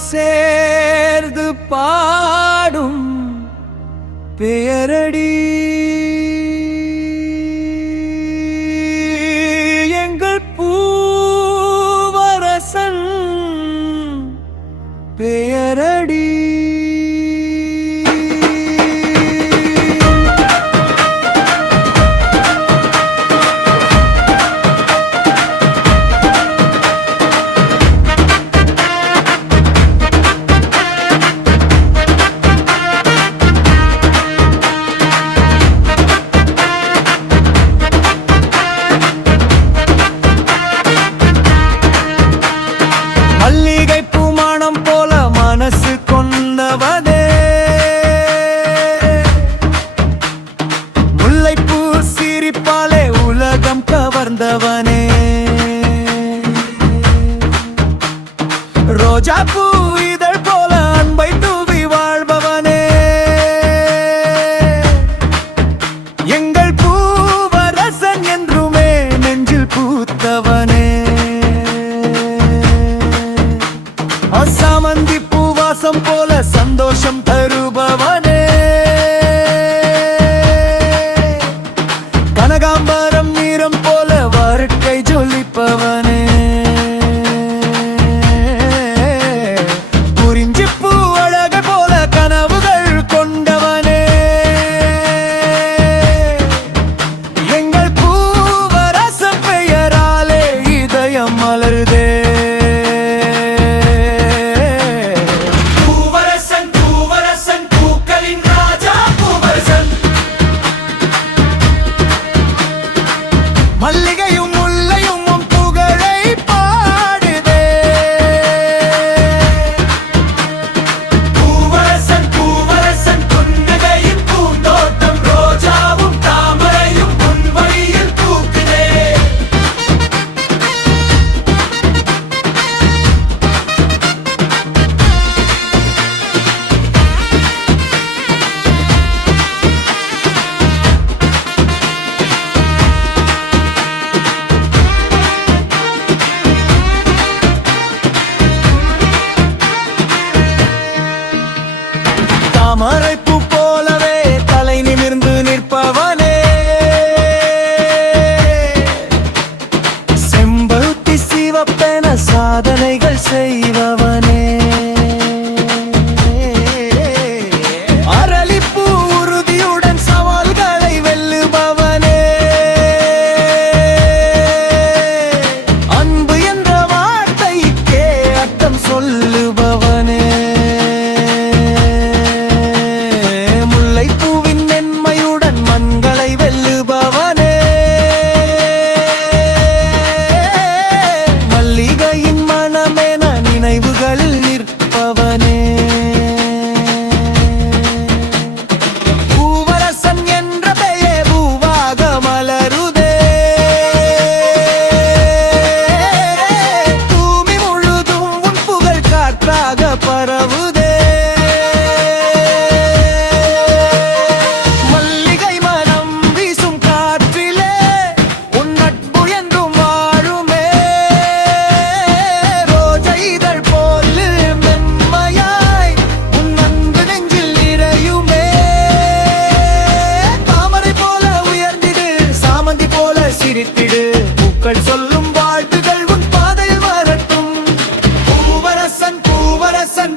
சேர்ந்து பாடும் பெயரடி எங்கள் பூவரசன் பெயரடி. மல்லிகை பூமானம் போல மனசு கொண்டவனே, முல்லைப்பூ சிரிப்பாலே உலகம் கவர்ந்தவனே, ரோஜா பூ இதழ் போல அன்பை தூவி வாழ்பவனே, எங்கள் பூவரசன் என்றுமே நெஞ்சில் பூத்தவனே, சாமந்தி பூவாசம் போல சந்தோஷம் தருபவனே, கனகாம்பரம் நீரம் போல வாழ்க்கை ஜொலிப்பவனே, குறிஞ்சி பூ அழகை போல கனவுகள் கொண்டவனே, எங்கள் பூவரசன் பெயராலே இதயம் மலருதே. மல்லிகையும் முல்லையும் உன் புகழை பாடுதே, பூவரசன் பூவரசன் புன்னகையின் பூந்தோட்டம், ரோஜாவும் தாமரையும் உன் வழியில் பூக்குதே. தாமரைப்பூ போலவே தலை நிமிர்ந்து நிற்பவனே, செம்பருத்தி சிவப்பென சாதனைகள் செய்பவனே, அரளிப்பூ உறுதியுடன் சவால்களை வெல்லுபவனே, அன்பு என்ற வார்த்தைக்கே அர்த்தம் சொல்லுபவனே, முல்லைப்பூவின் மென்மையுடன் மண்களை வெல்லுபவனே, மல்லிகையின் மனமென நினைவுகளில் நிற்பவனே, பூவரசன் என்ற பெயர் பூவாக மலருதே, பூமி முழுதும் உன் புகழ் காற்றாக பரவுதே, மல்லிகை மனம் வீசும் காற்றிலே உன் நட்பு என்றும் வாழுமே, ரோஜா இதழ் போல் மென்மையாய் உன் அன்பு நெஞ்சில் நிறையுமே, தாமரை போல உயர்ந்திடு, சாமந்தி போல சிரித்திடு, பூக்கள் சொல்லும் வாழ்த்துகள் உன் பாதையில் வரட்டும். பூவரசன் பூவரசன்